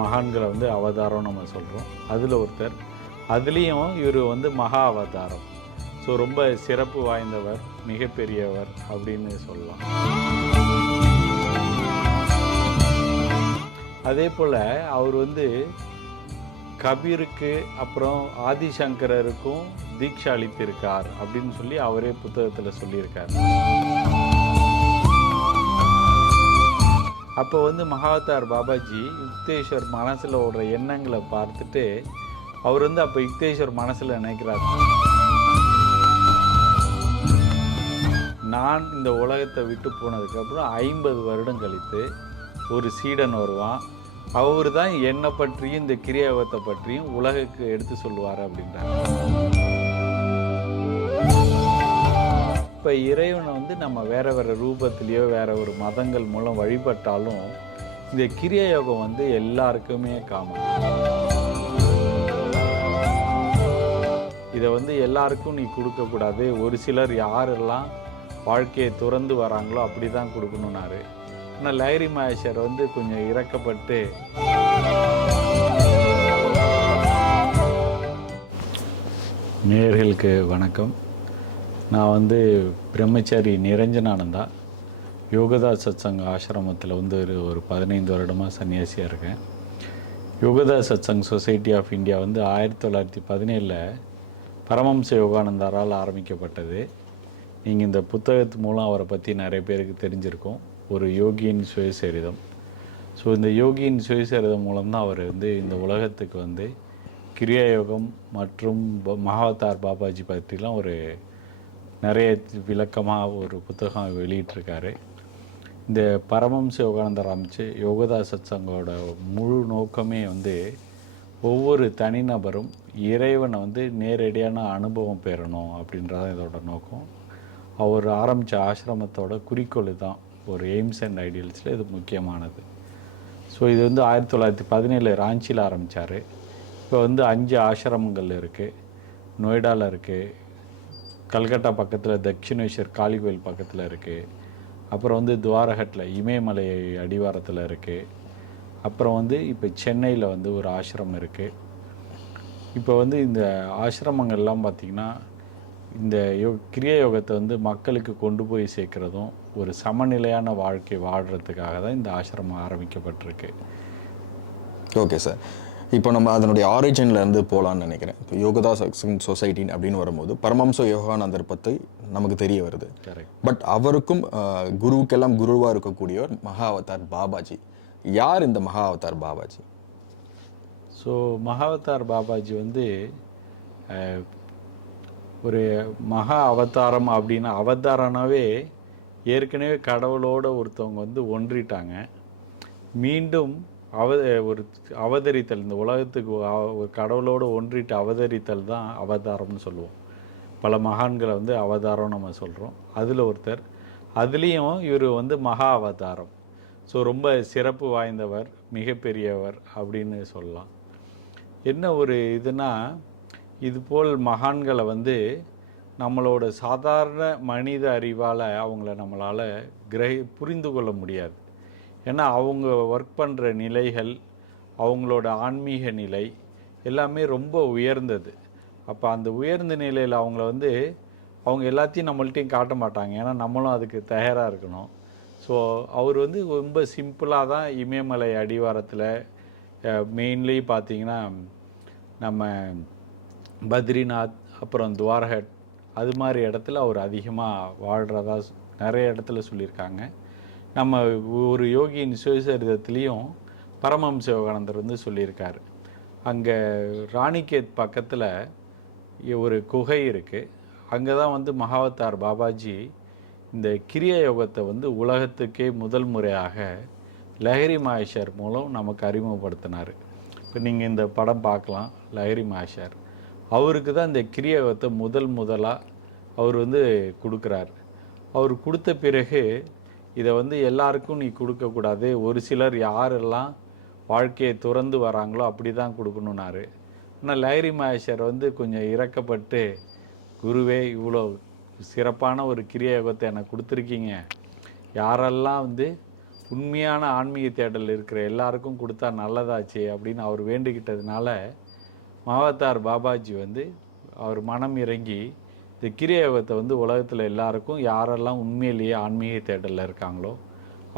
மகான்களை வந்து அவதாரம் நம்ம சொல்கிறோம் அதில் ஒருத்தர் அதுலேயும் இவர் வந்து மகா அவதாரம். ஸோ ரொம்ப சிறப்பு வாய்ந்தவர் மிகப்பெரியவர் அப்படின்னு சொல்லலாம். அதே போல் அவர் வந்து கபீருக்கு அப்புறம் ஆதிசங்கரருக்கும் தீட்சை அளித்திருக்கார் அப்படின்னு சொல்லி அவரே புத்தகத்தில் சொல்லியிருக்கார். அப்போ வந்து மகாவதார் பாபாஜி யுக்தேஸ்வர் மனசில் ஓடுற எண்ணங்களை பார்த்துட்டு அவர் வந்து அப்போ யுக்தேஸ்வர் மனசில் நினைக்கிறார். நான் இந்த உலகத்தை விட்டு போனதுக்கப்புறம் ஐம்பது வருடம் கழித்து ஒரு சீடன் வருவான். அவர் தான் என்னை பற்றியும் இந்த கிரியாவத்தை பற்றியும் உலகுக்கு எடுத்து சொல்லுவார் அப்படின்றார். இப்போ இறைவனை வந்து நம்ம வேறு வேறு ரூபத்திலேயோ வேறு ஒரு மதங்கள் மூலம் வழிபட்டாலும் இந்த கிரியா யோகம் வந்து எல்லாருக்குமே காமன் இதை வந்து எல்லாருக்கும் நீ கொடுக்கக்கூடாது. ஒரு சிலர் யாரெல்லாம் வாழ்க்கையை துறந்து வராங்களோ அப்படி தான் கொடுக்கணுன்னாரு ஆனால் லைரி மகேஷர் வந்து கொஞ்சம் இறக்கப்பட்டு நேர்களுக்கு வணக்கம். நான் வந்து பிரம்மச்சாரி நிரஞ்சனானந்தா. யோகதா சத்சங்க ஆசிரமத்தில் வந்து ஒரு ஒரு பதினைந்து வருடமாக சன்னியாசியாக இருக்கேன். Yogoda Satsanga society of India வந்து ஆயிரத்தி தொள்ளாயிரத்தி பதினேழில் பரமம்ச யோகானந்தாரால் ஆரம்பிக்கப்பட்டது. நீங்கள் இந்த புத்தகத்து மூலம் அவரை பற்றி நிறைய பேருக்கு தெரிஞ்சிருக்கும். ஒரு யோகியின் சுயசரிதம். ஸோ இந்த யோகியின் சுயசரிதம் மூலம்தான் அவர் வந்து இந்த உலகத்துக்கு வந்து கிரியா யோகம் மற்றும் ப- மகாவதார் பாபாஜி பற்றிலாம் ஒரு நிறைய விளக்கமாக ஒரு புத்தகம் வெளியிட்டிருக்காரு. இந்த பரமம்ச யோகானந்தர் அமைச்சு யோகதா சத்சங்கோட முழு நோக்கமே வந்து ஒவ்வொரு தனிநபரும் இறைவனை வந்து நேரடியான அனுபவம் பெறணும் அப்படின்றதான் இதோட நோக்கம். அவர் ஆரம்பித்த ஆசிரமத்தோட குறிக்கோள் தான் ஒரு எய்ம்ஸ் அண்ட் ஐடியல்ஸில் இது முக்கியமானது. ஸோ இது வந்து ஆயிரத்தி தொள்ளாயிரத்தி பதினேழு ராஞ்சியில் ஆரம்பித்தார் இப்போ வந்து அஞ்சு ஆசிரமங்கள் இருக்குது நொய்டாவில் இருக்குது கல்கட்டா பக்கத்தில் தட்சிணேஸ்வர் காளி கோயில் பக்கத்தில் இருக்குது அப்புறம் வந்து துவாரகட்டில் இமயமலை அடிவாரத்தில் இருக்குது அப்புறம் வந்து இப்போ சென்னையில் வந்து ஒரு ஆசிரமம் இருக்குது இப்போ வந்து இந்த ஆசிரமங்கள்லாம் பார்த்திங்கன்னா இந்த யோ கிரியா யோகத்தை வந்து மக்களுக்கு கொண்டு போய் சேர்க்குறதும் ஒரு சமநிலையான வாழ்க்கை வாழ்கிறதுக்காக தான் இந்த ஆசிரமம் ஆரம்பிக்கப்பட்டிருக்கு. Okay sir. இப்போ நம்ம அதனுடைய ஆரிஜின்ல இருந்து போகலான்னு நினைக்கிறேன். இப்போ யோகதா சொசைட்டி அப்படின்னு வரும்போது பரமம்ச யோகானந்தர் பற்றி நமக்கு தெரிய வருது. பட் அவருக்கும் குருவுக்கெல்லாம் குருவாக இருக்கக்கூடியவர் மகா அவதார் பாபாஜி. யார் இந்த மகா அவதார் பாபாஜி? ஸோ மகாவதார் பாபாஜி வந்து ஒரு மகா அவதாரம் அப்படின்னு அவதாரனாவே ஏற்கனவே கடவுளோட ஒருத்தவங்க வந்து ஒன்றிட்டாங்க. மீண்டும் அவ ஒரு அவதரித்தல். இந்த உலகத்துக்கு ஒரு கடவுளோட ஒன்றிட்டு அவதரித்தல் தான் அவதாரம்னு சொல்லுவோம். பல மகான்களை வந்து அவதாரம் நம்ம சொல்கிறோம் அதில் ஒருத்தர். அதுலேயும் இவர் வந்து மகா அவதாரம். ஸோ ரொம்ப சிறப்பு வாய்ந்தவர் மிகப்பெரியவர் அப்படின்னு சொல்லலாம். என்ன ஒரு இதுனா இதுபோல் மகான்களை வந்து நம்மளோட சாதாரண மனித அறிவால் அவங்கள நம்மளால் கிரகி புரிந்து கொள்ள முடியாது. ஏன்னா அவங்க ஒர்க் பண்ணுற நிலைகள் அவங்களோட ஆன்மீக நிலை எல்லாமே ரொம்ப உயர்ந்தது. அப்போ அந்த உயர்ந்த நிலையில் அவங்கள வந்து அவங்க எல்லாத்தையும் நம்மள்ட்டையும் காட்ட மாட்டாங்க. ஏன்னா நம்மளும் அதுக்கு தயாராக இருக்கணும். ஸோ அவர் வந்து ரொம்ப சிம்பிளாக தான் இமயமலை அடிவாரத்தில் மெயின்லி பார்த்தீங்கன்னா நம்ம பத்ரிநாத் அப்புறம் துவாரகட் அது மாதிரி இடத்துல அவர் அதிகமாக வாழ்கிறதா நிறைய இடத்துல சொல்லியிருக்காங்க. நம்ம ஒரு யோகியின் சுயசரிதத்துலேயும் பரமஹம்ச யோகானந்தர் வந்து சொல்லியிருக்கார். அங்கே ராணிகேத் பக்கத்தில் ஒரு குகை இருக்குது அங்கே தான் வந்து மகாவத்தார் பாபாஜி இந்த கிரிய யோகத்தை வந்து உலகத்துக்கே முதல் முறையாக லஹரி மகேஷர் மூலம் நமக்கு அறிமுகப்படுத்தினார். இப்போ நீங்கள் இந்த படம் பார்க்கலாம் லஹரி மகேஷர் அவருக்கு தான் இந்த கிரிய யோகத்தை முதல் முதலாக அவர் வந்து கொடுக்குறாரு. அவர் கொடுத்த பிறகு இதை வந்து எல்லாருக்கும் நீ கொடுக்கக்கூடாது ஒரு சிலர் யாரெல்லாம் வாழ்க்கையை துறந்து வராங்களோ அப்படி தான் கொடுக்கணுன்னாரு ஆனால் லைரி மகேஷர் வந்து கொஞ்சம் இறக்கப்பட்டு குருவே இவ்வளோ சிறப்பான ஒரு கிரியோகத்தை எனக்கு கொடுத்துருக்கீங்க. யாரெல்லாம் வந்து உண்மையான ஆன்மீக தேடல் இருக்கிற எல்லாருக்கும் கொடுத்தா நல்லதாச்சு அப்படின்னு அவர் வேண்டிக்கிட்டதுனால மாவத்தார் பாபாஜி வந்து அவர் மனம் இறங்கி இந்த கிரியயோகத்தை வந்து உலகத்தில் எல்லாருக்கும் யாரெல்லாம் உண்மையிலேயே ஆன்மீக தேடலில் இருக்காங்களோ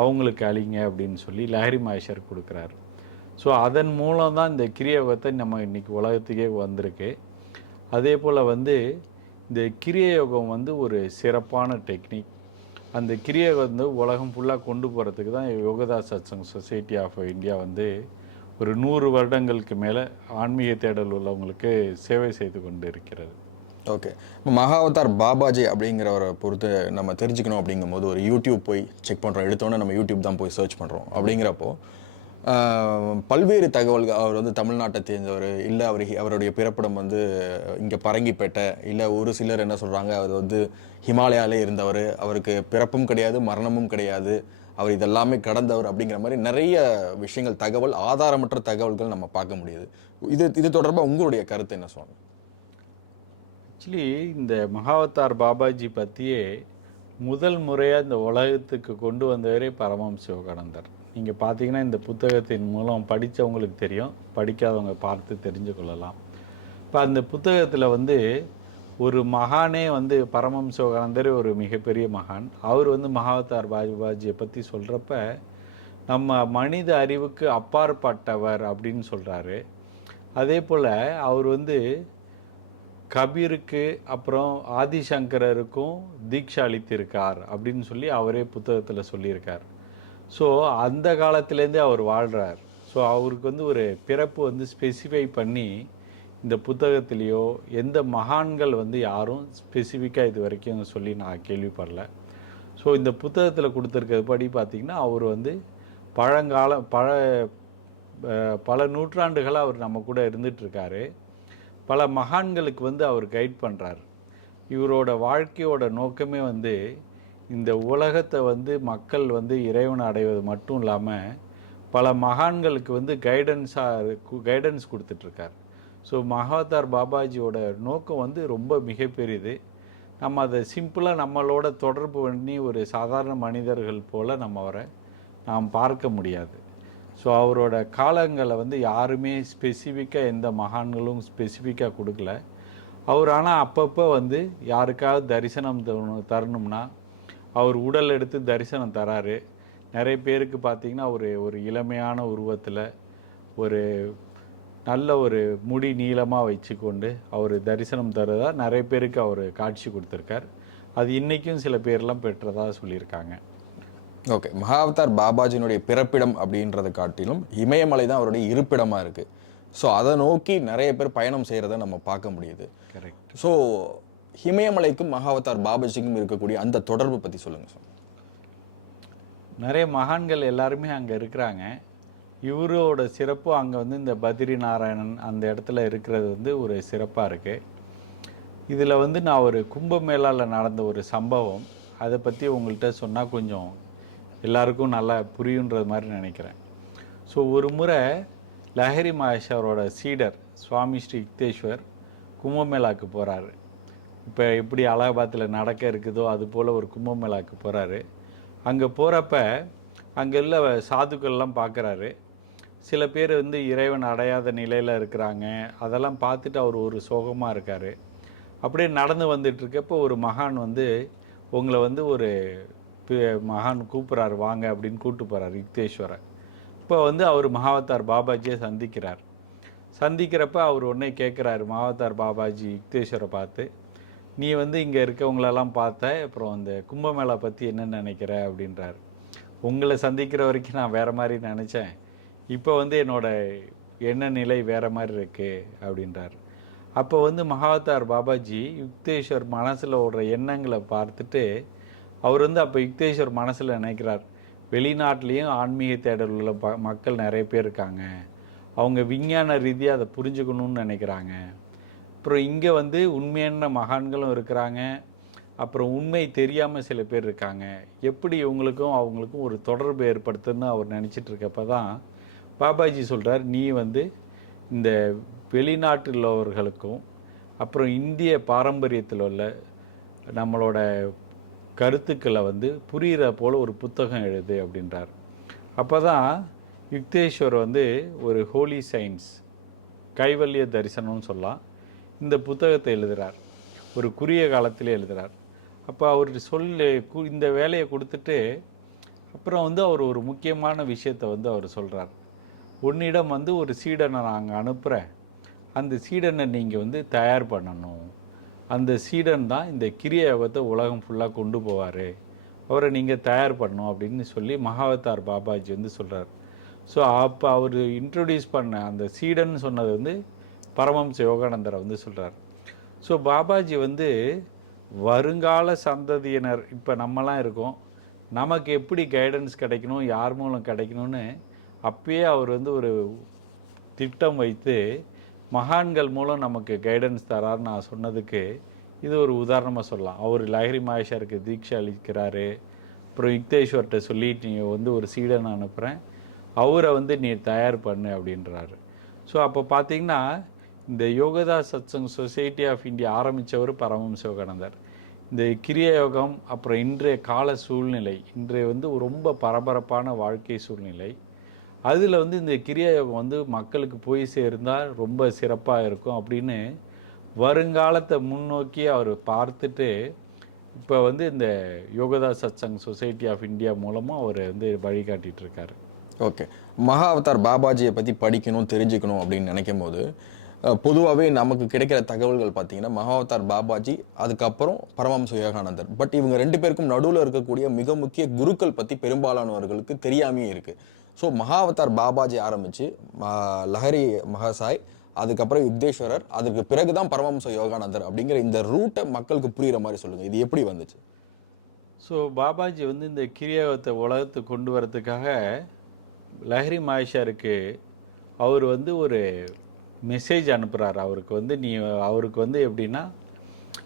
அவங்களுக்கு அழிங்க அப்படின்னு சொல்லி லஹரி மகேஷர் கொடுக்குறாரு. ஸோ அதன் மூலம் தான் இந்த கிரியயோகத்தை நம்ம இன்றைக்கி உலகத்துக்கே வந்திருக்கு. அதே போல் வந்து இந்த கிரியயோகம் வந்து ஒரு சிறப்பான டெக்னிக். அந்த கிரியயோகம் வந்து உலகம் ஃபுல்லாக கொண்டு போகிறதுக்கு தான் Yogoda Satsanga society of India வந்து ஒரு நூறு வருடங்களுக்கு மேலே ஆன்மீக தேடல் உள்ளவங்களுக்கு சேவை செய்து கொண்டு இருக்கிறது. ஓகே இப்போ மகாவதார் பாபாஜி அப்படிங்கிறவரை பொறுத்து நம்ம தெரிஞ்சுக்கணும் அப்படிங்கும்போது ஒரு யூடியூப் போய் செக் பண்ணுறோம் எடுத்தோன்னே நம்ம யூடியூப் தான் போய் சர்ச் பண்ணுறோம் அப்படிங்கிறப்போ பல்வேறு தகவல்கள் அவர் வந்து தமிழ்நாட்டை சேர்ந்தவர் இல்லை அவர் அவருடைய பிறப்பிடம் வந்து இங்கே பரங்கிப்பேட்டை இல்லை ஒரு சிலர் என்ன சொல்கிறாங்க அவர் வந்து ஹிமாலயாலே இருந்தவர் அவருக்கு பிறப்பும் கிடையாது மரணமும் கிடையாது அவர் இதெல்லாமே கடந்தவர் அப்படிங்கிற மாதிரி நிறைய விஷயங்கள் தகவல் ஆதாரமற்ற தகவல்கள் நம்ம பார்க்க முடியுது. இது இது தொடர்பாக உங்களுடைய கருத்து என்ன சொல்லுங்க? ஆக்சுவலி இந்த மகாவதார் பாபாஜி பற்றியே முதல் முறையாக இந்த உலகத்துக்கு கொண்டு வந்தவரே பரமம் யோகானந்தர். நீங்கள் பார்த்தீங்கன்னா இந்த புத்தகத்தின் மூலம் படித்தவங்களுக்கு தெரியும் படிக்காதவங்க பார்த்து தெரிஞ்சு கொள்ளலாம். இப்போ அந்த புத்தகத்தில் வந்து ஒரு மகானே வந்து பரமம் யோகானந்தர் ஒரு மிகப்பெரிய மகான். அவர் வந்து மகாவதார் பாபாஜியை பற்றி சொல்கிறப்ப நம்ம மனித அறிவுக்கு அப்பாற்பட்டவர் அப்படின்னு சொல்கிறாரு அதே போல் அவர் வந்து கபீருக்கு அப்புறம் ஆதிசங்கரருக்கும் தீட்சை அளித்திருக்கார் அப்படின்னு சொல்லி அவரே புத்தகத்தில் சொல்லியிருக்கார். ஸோ அந்த காலத்துலேருந்தே அவர் வாழ்கிறார் ஸோ அவருக்கு வந்து ஒரு பிறப்பு வந்து ஸ்பெசிஃபை பண்ணி இந்த புத்தகத்திலேயோ எந்த மகான்கள் வந்து யாரும் ஸ்பெசிஃபிக்காக இது வரைக்கும் சொல்லி நான் கேள்விப்படல. ஸோ இந்த புத்தகத்தில் கொடுத்துருக்கிறது படி பார்த்திங்கன்னா அவர் வந்து பழங்கால பழ பல நூற்றாண்டுகளாக அவர் நம்ம கூட இருந்துகிட்ருக்காரு இருக்காரு. பல மகான்களுக்கு வந்து அவர் கைட் பண்ணுறார் இவரோட வாழ்க்கையோட நோக்கமே வந்து இந்த உலகத்தை வந்து மக்கள் வந்து இறைவனை அடைவது மட்டும் இல்லாமல் பல மகான்களுக்கு வந்து கைடன்ஸாக கைடன்ஸ் கொடுத்துட்ருக்கார். ஸோ மகாவதார் பாபாஜியோட நோக்கம் வந்து ரொம்ப மிகப்பெரியது நம்ம அதை சிம்பிளாக நம்மளோட தொடர்பு பண்ணி ஒரு சாதாரண மனிதர்கள் போல் நம்ம அவரை நாம் பார்க்க முடியாது. ஸோ அவரோட காலங்களை வந்து யாருமே ஸ்பெசிஃபிக்காக எந்த மகான்களும் ஸ்பெசிஃபிக்காக கொடுக்கல. அவர் ஆனால் அப்பப்போ வந்து யாருக்காவது தரிசனம் தரணும் தரணும்னா அவர் உடல் எடுத்து தரிசனம் தராரு. நிறைய பேருக்கு பார்த்தீங்கன்னா ஒரு ஒரு இளமையான உருவத்தில் ஒரு நல்ல ஒரு முடி நீளமாக வச்சுக்கொண்டு அவர் தரிசனம் தரதா நிறைய பேருக்கு அவர் காட்சி கொடுத்துருக்கார். அது இன்றைக்கும் சில பேர்லாம் பெற்றதாக சொல்லியிருக்காங்க. ஓகே. மகாவதார் பாபாஜியினுடைய பிறப்பிடம் அப்படின்றத காட்டிலும் இமயமலை தான் அவருடைய இருப்பிடமா இருக்கு. ஸோ அதை நோக்கி நிறைய பேர் பயணம் செய்கிறத நம்ம பார்க்க முடியுது. கரெக்ட் ஸோ இமயமலைக்கும் மகாவதார் பாபாஜிக்கும் இருக்கக்கூடிய அந்த தொடர்பு பற்றி சொல்லுங்க சார். நிறைய மகான்கள் எல்லாருமே அங்கே இருக்கிறாங்க. இவரோட சிறப்பு அங்கே வந்து இந்த பத்ரி நாராயணன் அந்த இடத்துல இருக்கிறது வந்து ஒரு சிறப்பாக இருக்குது இதில் வந்து நான் ஒரு கும்பமேளாவில் நடந்த ஒரு சம்பவம். அதை பற்றி உங்கள்கிட்ட சொன்னால் கொஞ்சம் எல்லாருக்கும் நல்லா புரியுன்றது மாதிரி நினைக்கிறேன். ஸோ ஒரு முறை லஹரி மகேஸ்வரோட சீடர் சுவாமி ஸ்ரீ யுக்தேஸ்வர் கும்பமேளாவுக்கு போகிறாரு இப்போ எப்படி அலகாபாத்தில் நடக்க இருக்குதோ அது போல் ஒரு கும்பமேளாவுக்கு போகிறாரு அங்கே போகிறப்ப அங்கே உள்ள சாதுக்கள்லாம் பார்க்குறாரு சில பேர் வந்து இறைவன் அடையாத நிலையில் இருக்கிறாங்க. அதெல்லாம் பார்த்துட்டு அவர் ஒரு சோகமாக இருக்கார். அப்படியே நடந்து வந்துட்டுருக்கப்போ ஒரு மகான் வந்து உங்களை வந்து ஒரு மகான் கூப்பிட்றாரு வாங்க அப்படின்னு கூப்பிட்டு போகிறார் யுக்தேஸ்வரர். இப்போ வந்து அவர் மகாவத்தார் பாபாஜியை சந்திக்கிறார். சந்திக்கிறப்ப அவர் உடனே கேட்குறாரு மகாவத்தார் பாபாஜி யுக்தேஸ்வரை பார்த்து நீ வந்து இங்கே இருக்கவங்களெல்லாம் பார்த்த அப்புறம் அந்த கும்பமேளா பற்றி என்ன நினைக்கிற? அப்படின்றார். உங்களை சந்திக்கிற வரைக்கும் நான் வேறு மாதிரி நினச்சேன். இப்போ வந்து என்னோடய எண்ண நிலை வேறு மாதிரி இருக்குது அப்படின்றார். அப்போ வந்து மகாவதார் பாபாஜி யுக்தேஸ்வர் மனசில் ஓடுற எண்ணங்களை பார்த்துட்டு அவர் வந்து அப்போ யுக்தேஸ்வர் மனசில் நினைக்கிறார். வெளிநாட்டிலையும் ஆன்மீக தேடல் உள்ள ப மக்கள் நிறைய பேர் இருக்காங்க. அவங்க விஞ்ஞான ரீதியாக அதை புரிஞ்சுக்கணும்னு நினைக்கிறாங்க. அப்புறம் இங்கே வந்து உண்மையான மகான்களும் இருக்கிறாங்க. அப்புறம் உண்மை தெரியாமல் சில பேர் இருக்காங்க. எப்படி இவங்களுக்கும் அவங்களுக்கும் ஒரு தொடர்பு ஏற்படுத்துன்னு அவர் நினச்சிட்டு இருக்கப்ப தான் பாபாஜி சொல்கிறார் நீ வந்து இந்த வெளிநாட்டில் உள்ளவர்களுக்கும் அப்புறம் இந்திய பாரம்பரியத்தில் உள்ள நம்மளோட கருத்துக்களை வந்து புரிகிற போல் ஒரு புத்தகம் எழுது அப்படின்றார். அப்போ தான் யுக்தேஸ்வர் வந்து ஒரு ஹோலி சயின்ஸ் கைவல்ய தரிசனம்னு சொல்லலாம். இந்த புத்தகத்தை எழுதுகிறார் ஒரு குறுகிய காலத்திலே எழுதுகிறார் அப்போ அவர் சொல்லி கு- இந்த வேலையை கொடுத்துட்டு அப்புறம் வந்து அவர் ஒரு முக்கியமான விஷயத்தை வந்து அவர் சொல்கிறார் உன்னிடம் வந்து ஒரு சீடனை நாங்கள் அனுப்புகிறேன் அந்த சீடனை நீங்கள் வந்து தயார் பண்ணணும். அந்த சீடன் தான் இந்த கிரிய யோகத்தை உலகம் ஃபுல்லாக கொண்டு போவார். அவரை நீங்கள் தயார் பண்ணணும் அப்படின்னு சொல்லி மகாவதார் பாபாஜி வந்து சொல்கிறார் ஸோ அப்போ அவர் இன்ட்ரடியூஸ் பண்ண அந்த சீடன் சொன்னது வந்து பரமம்ச யோகானந்தரை வந்து சொல்கிறார் ஸோ பாபாஜி வந்து வருங்கால சந்ததியினர் இப்போ நம்மலாம் இருக்கோம். நமக்கு எப்படி கைடன்ஸ் கிடைக்கணும் யார் மூலம் கிடைக்கணும்னு அப்பயே அவர் வந்து ஒரு திட்டம் வைத்து மகான்கள் மூலம் நமக்கு கைடன்ஸ் தரார்னு நான் சொன்னதுக்கு இது ஒரு உதாரணமாக சொல்லலாம். அவர் லஹரி மகேஷருக்கு தீட்சை அளிக்கிறாரு. அப்புறம் யுக்தேஸ்வர்கிட்ட சொல்லிட்டு நீ வந்து ஒரு சீடனை அனுப்புகிறேன் அவரை வந்து நீ தயார் பண்ணு அப்படின்றாரு. ஸோ அப்போ பார்த்தீங்கன்னா இந்த Yogoda Satsanga society of India ஆரம்பித்தவர் Paramahamsa யோகானந்தர். இந்த கிரிய யோகம் அப்புறம் இன்றைய கால சூழ்நிலை இன்றைய வந்து ரொம்ப பரபரப்பான வாழ்க்கை சூழ்நிலை. அதில் வந்து இந்த கிரியை வந்து மக்களுக்கு போய் சேர்ந்தால் ரொம்ப சிறப்பாக இருக்கும் அப்படின்னு வருங்காலத்தை முன்னோக்கி அவர் பார்த்துட்டு இப்போ வந்து இந்த Yogoda Satsanga society of India மூலமாக அவர் வந்து வழிகாட்டிகிட்டு இருக்காரு. ஓகே. மகா அவதார் பாபாஜியை பற்றி படிக்கணும் தெரிஞ்சுக்கணும் அப்படின்னு நினைக்கும் போது பொதுவாகவே நமக்கு கிடைக்கிற தகவல்கள் பார்த்தீங்கன்னா மகாவதார் பாபாஜி அதுக்கப்புறம் பரமஹம்ச யோகானந்தர் பட் இவங்க ரெண்டு பேருக்கும் நடுவில் இருக்கக்கூடிய மிக முக்கிய குருக்கள் பற்றி பெரும்பாலானவர்களுக்கு தெரியாமையே இருக்குது ஸோ மகாவதார் பாபாஜி ஆரம்பித்து லஹரி மகாசாய் அதுக்கப்புறம் யுக்தேஸ்வரர் அதுக்கு பிறகு தான் பரமஹம்ச யோகானந்தர் அப்படிங்கிற இந்த ரூட்டை மக்களுக்கு புரிகிற மாதிரி சொல்லுங்கள் இது எப்படி வந்துச்சு? ஸோ பாபாஜி வந்து இந்த கிரியாவத்தை உலகத்துக்கு கொண்டு வரதுக்காக லஹரி மகேஷருக்கு அவர் வந்து ஒரு மெசேஜ் அனுப்புகிறார் அவருக்கு வந்து நீ அவருக்கு வந்து எப்படின்னா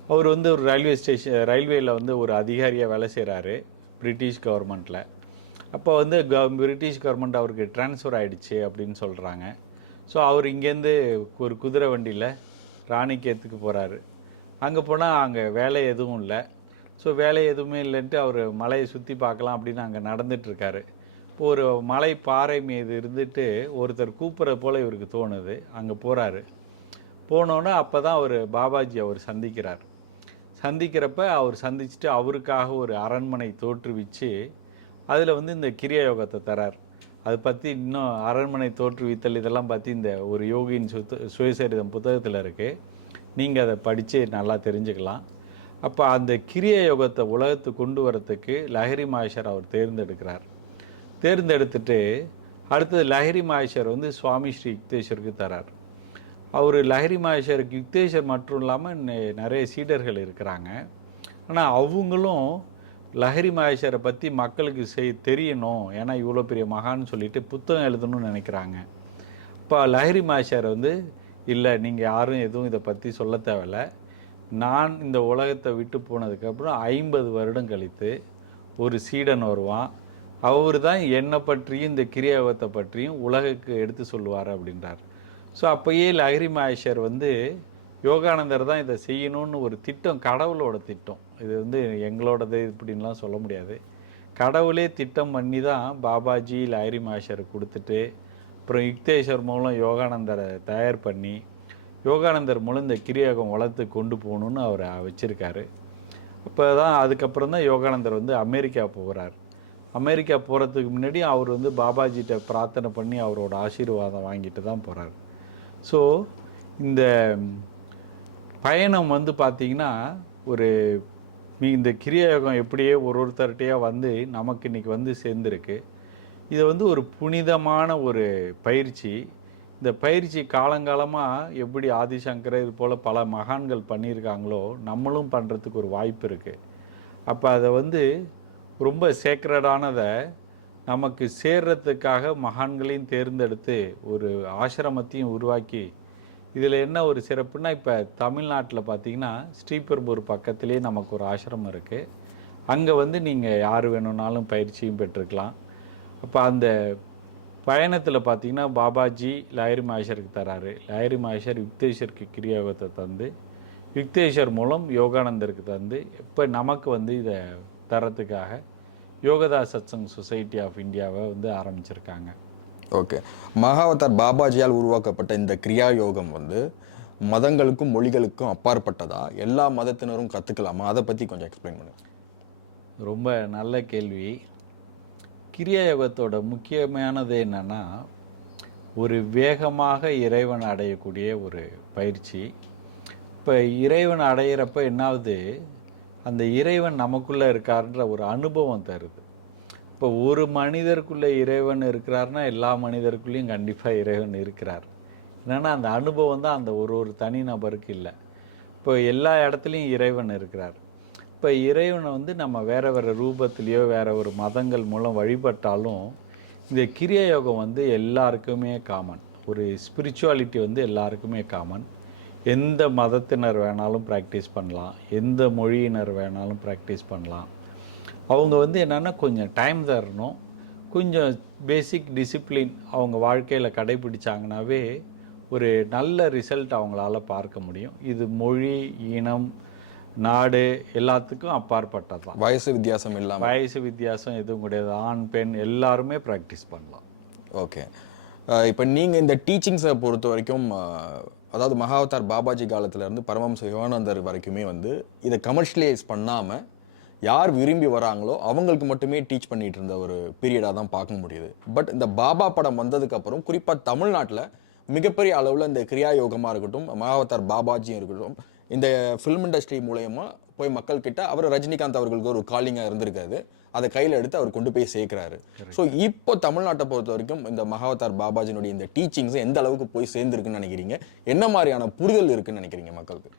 அவர் வந்து ஒரு ரயில்வே ஸ்டேஷன் ரயில்வேயில் வந்து ஒரு அதிகாரியாக வேலை செய்கிறாரு பிரிட்டிஷ் கவர்மெண்ட்டில் அப்போ வந்து க பிரிட்டிஷ் கவர்மெண்ட் அவருக்கு ட்ரான்ஸ்ஃபர் ஆகிடுச்சு அப்படின்னு சொல்கிறாங்க ஸோ அவர் இங்கேருந்து ஒரு குதிரை வண்டியில் ராணிக்கேத்துக்கு போகிறாரு அங்கே போனால் அங்கே வேலை எதுவும் இல்லை. ஸோ வேலை எதுவுமே இல்லைன்ட்டு அவர் மலையை சுற்றி பார்க்கலாம் அப்படின்னு அங்கே நடந்துட்டுருக்காரு. இப்போ ஒரு மலை பாறை மீது இருந்துட்டு ஒருத்தர் கூப்பிட்ற போல் இவருக்கு தோணுது. அங்கே போகிறாரு போனோன்னே அப்போ தான் அவர் பாபாஜி அவர் சந்திக்கிறார். சந்திக்கிறப்ப அவர் சந்திச்சுட்டு அவருக்காக ஒரு அரண்மனை தோற்றுவிச்சு அதில் வந்து இந்த கிரியா யோகத்தை தரார். அதை பற்றி இன்னும் அரண்மனை தோற்றுவித்தல் இதெல்லாம் பற்றி இந்த ஒரு யோகியின் சுத்த சுயசரிதம் புத்தகத்தில் இருக்குது நீங்கள் அதை படித்து நல்லா தெரிஞ்சுக்கலாம். அப்போ அந்த கிரிய யோகத்தை உலகத்துக்கு கொண்டு வரத்துக்கு லஹரி மகேஷர் அவர் தேர்ந்தெடுக்கிறார். தேர்ந்தெடுத்துட்டு அடுத்தது லஹரி மகேஷர் வந்து சுவாமி ஸ்ரீ யுக்தேஸ்வருக்கு தரார். அவர் லஹரி மகேஷருக்கு யுக்தேஸ்வர் மட்டும் இல்லாமல் நிறைய சீடர்கள் இருக்கிறாங்க. ஆனால் அவங்களும் லஹரி மகேஷரை பற்றி மக்களுக்கு செய் தெரியணும். ஏன்னா இவ்வளோ பெரிய மகான்னு சொல்லிட்டு புத்தகம் எழுதணும்னு நினைக்கிறாங்க. இப்போ லஹரி மகேஷர் வந்து இல்லை நீங்கள் யாரும் எதுவும் இதை பற்றி சொல்ல தேவையில்ல. நான் இந்த உலகத்தை விட்டு போனதுக்கப்புறம் ஐம்பது வருடம் கழித்து ஒரு சீடன் வருவான். அவர் தான் என்னை பற்றியும் இந்த கிரியாவத்தை பற்றியும் உலகுக்கு எடுத்து சொல்லுவார் அப்படின்றார். ஸோ அப்பயே லஹரி மகேஷர் வந்து யோகானந்தர் தான் இதை செய்யணும்னு ஒரு திட்டம் கடவுளோட திட்டம். இது வந்து எங்களோடது இப்படின்லாம் சொல்ல முடியாது. கடவுளே திட்டம் பண்ணி தான் பாபாஜி லாரி மாஷர் கொடுத்துட்டு அப்புறம் யுக்தேஸ்வர் மூலம் யோகானந்தரை தயார் பண்ணி யோகானந்தர் மூலம் இந்த கிரியோகம் வளர்த்து கொண்டு போகணுன்னு அவர் வச்சுருக்காரு. அப்போ தான் அதுக்கப்புறம் தான் யோகானந்தர் வந்து அமெரிக்கா போகிறார் அமெரிக்கா போகிறதுக்கு முன்னாடி அவர் வந்து பாபாஜிட்ட பிரார்த்தனை பண்ணி அவரோட ஆசீர்வாதம் வாங்கிட்டு தான் போகிறார் ஸோ இந்த பயணம் வந்து பார்த்திங்கன்னா ஒரு இந்த கிரியாயோகம் எப்படியே ஒரு ஒருத்தர்கிட்டையாக வந்து நமக்கு இன்னைக்கு வந்து சேர்ந்துருக்கு. இது வந்து ஒரு புனிதமான ஒரு பயிற்சி. இந்த பயிற்சி காலங்காலமாக எப்படி ஆதிசங்கர் இது போல் பல மகான்கள் பண்ணியிருக்காங்களோ நம்மளும் பண்ணுறதுக்கு ஒரு வாய்ப்பு இருக்குது அப்போ அதை வந்து ரொம்ப சேக்ரடானதை நமக்கு சேர்றதுக்காக மகான்களையும் தேர்ந்தெடுத்து ஒரு ஆசிரமத்தையும் உருவாக்கி இதில் என்ன ஒரு சிறப்புனா இப்போ தமிழ்நாட்டில் பார்த்தீங்கன்னா ஸ்ரீபெரும்பூர் பக்கத்திலே நமக்கு ஒரு ஆசிரமம் இருக்குது அங்கே வந்து நீங்கள் யார் வேணும்னாலும் பயிற்சியும் பெற்றுக்கலாம் அப்போ அந்த பயணத்தில் பார்த்தீங்கன்னா பாபாஜி லாயரி மகேஷருக்கு தராரு. லாயரி மகேஷர் யுக்தேஸ்வருக்கு கிரியோகத்தை தந்து யுக்தேஸ்வர் மூலம் யோகானந்தருக்கு தந்து இப்போ நமக்கு வந்து இதை தரத்துக்காக யோகதா சத்சங் சொசைட்டி ஆஃப் இந்தியாவை வந்து ஆரம்பிச்சிருக்காங்க. ஓகே மகாவதார் பாபாஜியால் உருவாக்கப்பட்ட இந்த கிரியா யோகம் வந்து மதங்களுக்கும் மொழிகளுக்கும் அப்பாற்பட்டதா? எல்லா மதத்தினரும் கற்றுக்கலாமா அதை பற்றி கொஞ்சம் எக்ஸ்பிளைன் பண்ணுங்க. ரொம்ப நல்ல கேள்வி. கிரியா யோகத்தோட முக்கியமானது என்னென்னா ஒரு வேகமாக இறைவன் அடையக்கூடிய ஒரு பயிற்சி. இப்போ இறைவன் அடையிறப்ப என்னாவது அந்த இறைவன் நமக்குள்ளே இருக்காருன்ற ஒரு அனுபவம் தருது. இப்போ ஒரு மனிதருக்குள்ளே இறைவன் இருக்கிறாருன்னா எல்லா மனிதருக்குள்ளேயும் கண்டிப்பாக இறைவன் இருக்கிறார். என்னென்னா அந்த அனுபவம் தான் அந்த ஒரு ஒரு தனி நபருக்கு இல்லை. இப்போ எல்லா இடத்துலையும் இறைவன் இருக்கிறார். இப்போ இறைவனை வந்து நம்ம வேறு வேறு ரூபத்திலேயோ வேறு ஒரு மதங்கள் மூலம் வழிபட்டாலும் இந்த கிரிய யோகம் வந்து எல்லாருக்குமே காமன் ஒரு ஸ்பிரிச்சுவாலிட்டி வந்து எல்லாருக்குமே காமன் எந்த மதத்தினர் வேணாலும் ப்ராக்டிஸ் பண்ணலாம். எந்த மொழியினர் வேணாலும் ப்ராக்டிஸ் பண்ணலாம். அவங்க வந்து என்னென்னா கொஞ்சம் டைம் தரணும். கொஞ்சம் பேசிக் டிசிப்ளின் அவங்க வாழ்க்கையில் கடைபிடிச்சாங்கனாவே ஒரு நல்ல ரிசல்ட் அவங்களால பார்க்க முடியும். இது மொழி இனம் நாடு எல்லாத்துக்கும் அப்பாற்பட்டது தான் வயசு வித்தியாசம் இல்லாமல் வயசு வித்தியாசம் எதுவும் கிடையாது. ஆண் பெண் எல்லாருமே ப்ராக்டிஸ் பண்ணலாம். ஓகே. இப்போ நீங்கள் இந்த டீச்சிங்ஸை பொறுத்த வரைக்கும் அதாவது மகாவதார் பாபாஜி காலத்துல இருந்து பரமஹம்ச யோகானந்தர் வரைக்குமே வந்து இதை கமர்ஷியலைஸ் பண்ணாமல் யார் விரும்பி வராங்களோ அவங்களுக்கு மட்டுமே டீச் பண்ணிட்டு இருந்த ஒரு பீரியடாக தான் பார்க்க முடியுது. பட் இந்த பாபா படம் வந்ததுக்கு அப்புறம் குறிப்பாக தமிழ்நாட்டில் மிகப்பெரிய அளவில் இந்த கிரியா யோகமாக இருக்கட்டும் மகாவதார் பாபாஜியும் இருக்கட்டும் இந்த ஃபிலிம் இண்டஸ்ட்ரி மூலயமா போய் மக்கள் கிட்ட அவர் ரஜினிகாந்த் அவர்களுக்கு ஒரு காலிங்காக இருந்திருக்காது அதை கையில் எடுத்து அவர் கொண்டு போய் சேர்க்கிறாரு. ஸோ இப்போ தமிழ்நாட்டை பொறுத்த வரைக்கும் இந்த மகாவதார் பாபாஜினுடைய இந்த டீச்சிங்ஸ் எந்த அளவுக்கு போய் சேர்ந்துருக்குன்னு நினைக்கிறீங்க? என்ன மாதிரியான புரிதல் இருக்குன்னு நினைக்கிறீங்க மக்களுக்கு?